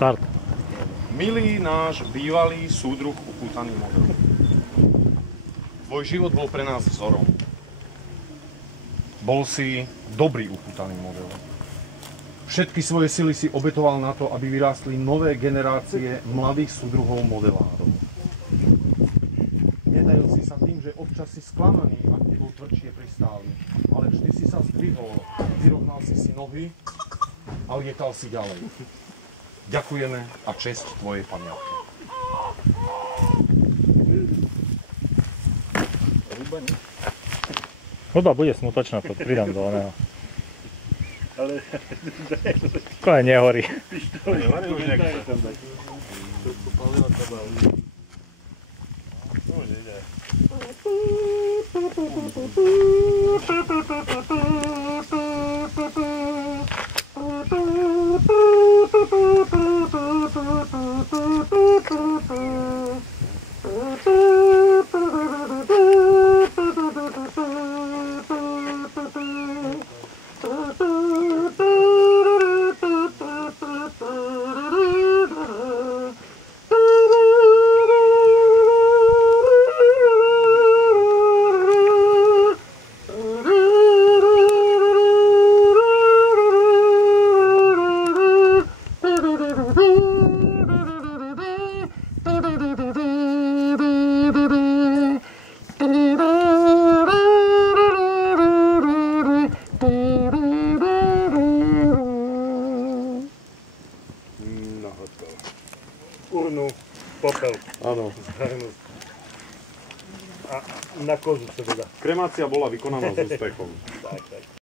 Štart. Milý náš bývalý súdruh upútaný model. Tvoj život bol pre nás vzorom. Bol si dobrý upútaný model. Všetky svoje sily si obetoval na to, aby vyrástli nové generácie mladých súdruhov modelárov. Nedajúci sa tým, že občas si sklamaný, ak ti bol tvrdšie pristáli, ale vždy si sa zdvihol, vyrovnal si nohy a lietal si ďalej. Ďakujeme a česť tvojej pamiatke. Hudba bude smutočná, to pridám do oného. Ale... Kole nehorí. Už nechce. Trošku paliva treba. Už ide. Urnu, popel. Áno. A na kožu sa dá. Kremácia bola vykonaná s úspechom.